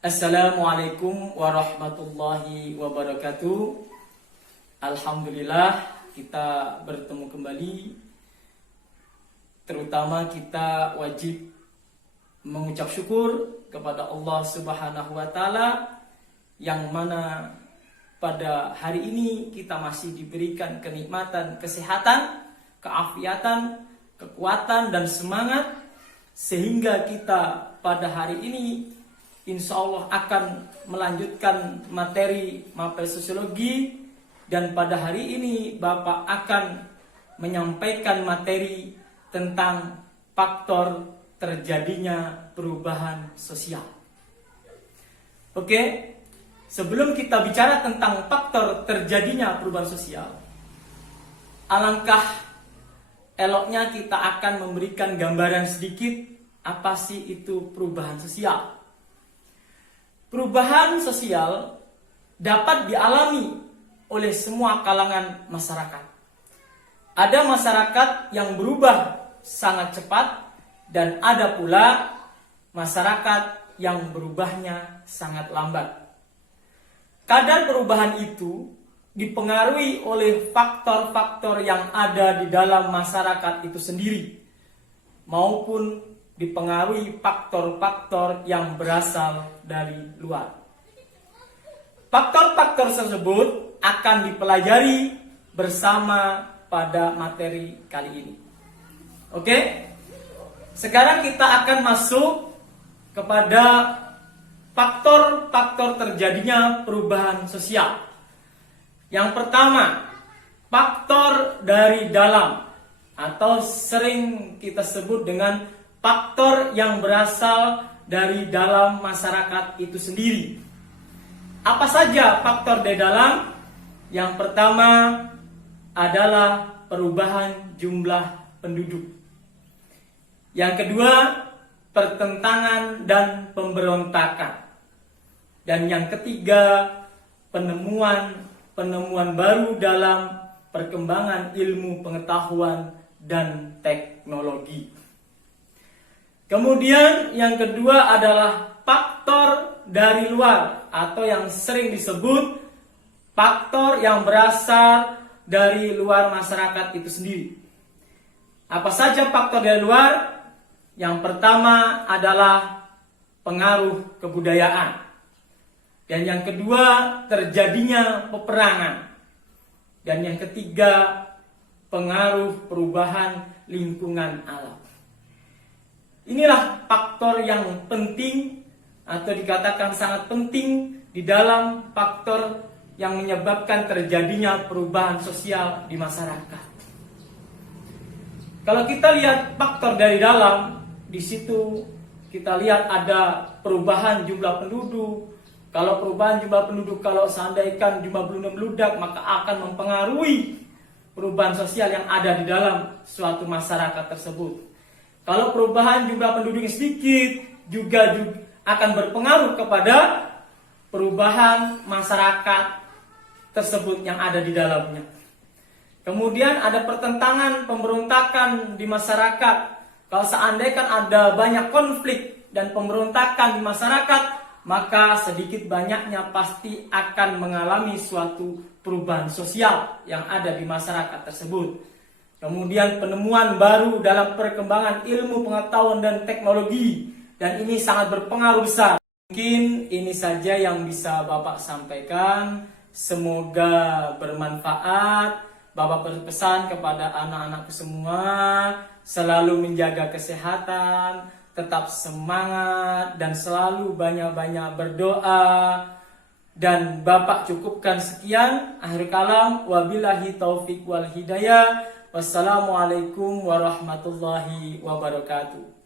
Assalamualaikum warahmatullahi wabarakatuh. Alhamdulillah kita bertemu kembali. Terutama kita wajib mengucap syukur kepada Allah Subhanahu wa taala yang mana pada hari ini kita masih diberikan kenikmatan, kesehatan, keafiatan, kekuatan dan semangat sehingga kita pada hari ini insya Allah akan melanjutkan materi mapel sosiologi, dan pada hari ini Bapak akan menyampaikan materi tentang faktor terjadinya perubahan sosial. Oke, sebelum kita bicara tentang faktor terjadinya perubahan sosial, alangkah eloknya kita akan memberikan gambaran sedikit apa sih itu perubahan sosial. Perubahan sosial dapat dialami oleh semua kalangan masyarakat. Ada masyarakat yang berubah sangat cepat dan ada pula masyarakat yang berubahnya sangat lambat. Kadar perubahan itu dipengaruhi oleh faktor-faktor yang ada di dalam masyarakat itu sendiri maupun dipengaruhi faktor-faktor yang berasal dari luar. Faktor-faktor tersebut akan dipelajari bersama pada materi kali ini. Oke? Sekarang kita akan masuk kepada faktor-faktor terjadinya perubahan sosial. Yang pertama, faktor dari dalam atau sering kita sebut dengan faktor yang berasal dari dalam masyarakat itu sendiri. Apa saja faktor dari dalam? Yang pertama adalah perubahan jumlah penduduk. Yang kedua, pertentangan dan pemberontakan. Dan yang ketiga, penemuan baru dalam perkembangan ilmu pengetahuan dan teknologi. Kemudian yang kedua adalah faktor dari luar atau yang sering disebut faktor yang berasal dari luar masyarakat itu sendiri. Apa saja faktor dari luar? Yang pertama adalah pengaruh kebudayaan. Dan yang kedua, terjadinya peperangan. Dan yang ketiga, pengaruh perubahan lingkungan alam. Inilah faktor yang penting atau dikatakan sangat penting di dalam faktor yang menyebabkan terjadinya perubahan sosial di masyarakat. Kalau kita lihat faktor dari dalam, di situ kita lihat ada perubahan jumlah penduduk. Kalau perubahan jumlah penduduk, kalau seandainya jumlah penduduk meludak, maka akan mempengaruhi perubahan sosial yang ada di dalam suatu masyarakat tersebut. Kalau perubahan jumlah penduduknya sedikit, juga akan berpengaruh kepada perubahan masyarakat tersebut yang ada di dalamnya. Kemudian ada pertentangan, pemberontakan di masyarakat. Kalau seandainya ada banyak konflik dan pemberontakan di masyarakat, maka sedikit banyaknya pasti akan mengalami suatu perubahan sosial yang ada di masyarakat tersebut. Kemudian penemuan baru dalam perkembangan ilmu pengetahuan dan teknologi, dan ini sangat berpengaruh besar. Mungkin ini saja yang bisa Bapak sampaikan. Semoga bermanfaat. Bapak berpesan kepada anak-anakku semua selalu menjaga kesehatan, tetap semangat, dan selalu banyak-banyak berdoa. Dan Bapak cukupkan sekian. Akhir kalam, wabillahi taufik wal hidayah. Wassalamualaikum warahmatullahi wabarakatuh.